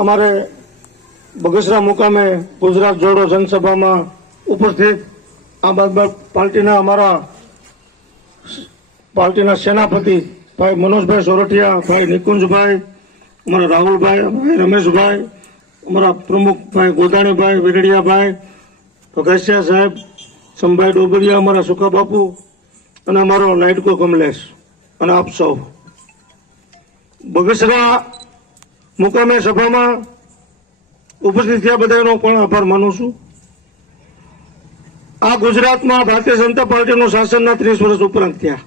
અમારે બગસરા મુકામે ગુજરાત જોડો જનસભામાં ઉપસ્થિત આમ આદમી પાર્ટીના અમારા પાર્ટીના સેનાપતિ ભાઈ મનોજભાઈ સોરઠિયા, ભાઈ નિકુંજભાઈ, અમારા રાહુલભાઈ ભાઈ રમેશભાઈ, અમારા પ્રમુખ ભાઈ ગોદાણીભાઈ, વેરડિયાભાઈ, ભગાસિયા સાહેબ, સંભાઈ ડોબરિયા, અમારા સુખા બાપુ અને અમારો નાઇટકો કમલેશ અને આપ સૌ. બગસરા મુકામે સભામાં ઉપસ્થિત થયા બધાનો પણ આભાર માનું છું. આ ગુજરાતમાં ભારતીય જનતા પાર્ટીનું શાસનના ત્રીસ વર્ષ ઉપરાંત થયા.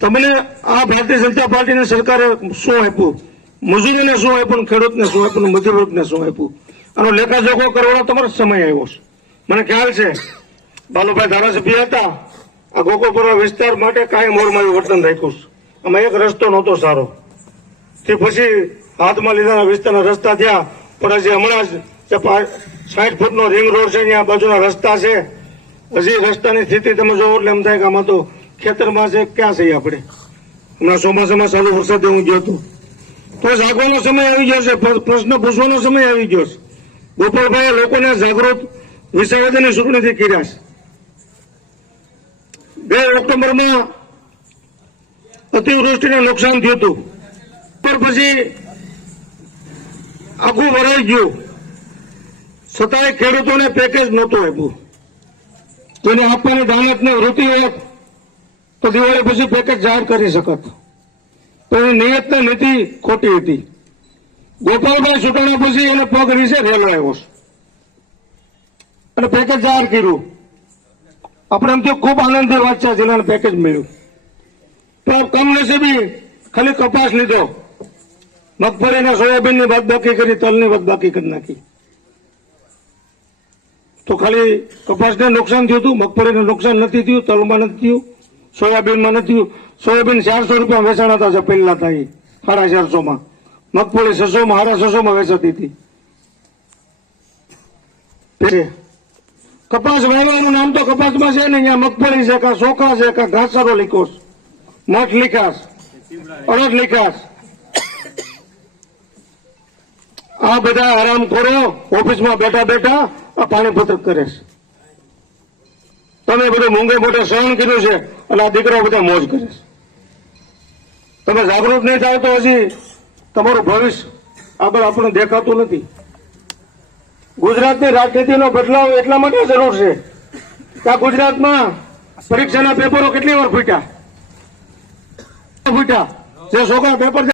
તમને આ ભારતીય જનતા પાર્ટીની સરકારે શું આપ્યું? મજૂરીને શું આપ્યું? ખેડૂતને શું આપ્યું? મધ્ય વર્ગને શું આપ્યું? આનો લેખાજોખો કરવાનો તમારો સમય આવ્યો છે. મને ખ્યાલ છે, બાલુભાઈ ધારાસભ્ય હતા. આ ગોકોપુરા વિસ્તાર માટે કાંઈ મોરમાયું વર્તન રાખ્યું છે. આમાં એક રસ્તો નહોતો સારો. તે પછી હાથમાં લીધાના વિસ્તારના રસ્તા થયા. પણ હજી હમણાં જ સાઠ ફૂટનો રિંગ રોડ છે ત્યાં બાજુના રસ્તા છે. હજી રસ્તાની સ્થિતિ તમે જોવો એટલે એમ થાય કે આમાં તો ખેતરમાં છે, ક્યાં છે આપણે? હમણાં ચોમાસામાં સારું વરસાદે હું ગયો હતો. તો જાગવાનો સમય આવી ગયો છે. પ્ર- પ્રશ્ન પૂછવાનો સમય આવી ગયો છે. ગોપાલભાઈએ લોકોને જાગૃત વિષયોની ચૂંટણીથી કર્યા છે. બે ઓક્ટોબરમાં અતિવૃષ્ટિને નુકસાન થયું હતું. પર પછી આખું વરાઈ ગયું. છતાંય ખેડૂતોને પેકેજ નહોતું આપ્યું. તેને આપવાની દાનતને વૃત્તિ હોત તો દિવાળી પછી પેકેજ જાહેર કરી શકત. તો એની નિયત ને નીતિ ખોટી હતી. ગોપાલભાઈ ચૂંટણી પછી એને પગ નીચે રેલો આવ્યો અને પેકેજ જાહેર કર્યું. આપણે એમ તો ખૂબ આનંદની વાત છે જિલ્લાને પેકેજ મળ્યું. પણ કમનસીબી ખાલી કપાસ લીધો. મગફળી અને સોયાબીનની બાદ બાકી કરી, તલની બાદ બાકી કરી નાખી. તો ખાલી કપાસને નુકસાન થયું હતું, મગફળીને નુકસાન નથી થયું, તલમાં નથી થયું, સોયાબીનમાં નથી થયું. સોયાબીન ચારસો રૂપિયા વેચાણા હતા પહેલા હતા એ, સાડા ચારસોમાં. મગફળી છસોમાં સાડા છસોમાં વેચાતી હતી. કપાસ વાવવાનું નામ તો કપાસમાં છે ને, અહીંયા મગફળી છે, કા ચોખા છે, કા ઘાસરો લીકોસ મઠ લીખાસ not લીખાસ આ બધા આરામ કરો, ઓફિસમાં બેઠા બેઠા આ પાણી પત્રક કરે છે. તમે બધું મોંઘે મોટે સહન કર્યું છે, અને આ દીકરા બધા મોજ કરે છે. તમે જાગૃત નહીં થાય તો હજી તમારું ભવિષ્ય આગળ આપણને દેખાતું નથી. ગુજરાતની રાજનીતિનો બદલાવ એટલા માટે જરૂર છે કે આ ગુજરાતમાં પરીક્ષાના પેપરો કેટલી વાર ફૂટ્યા? ફૂટ્યા જે છોકરા પેપર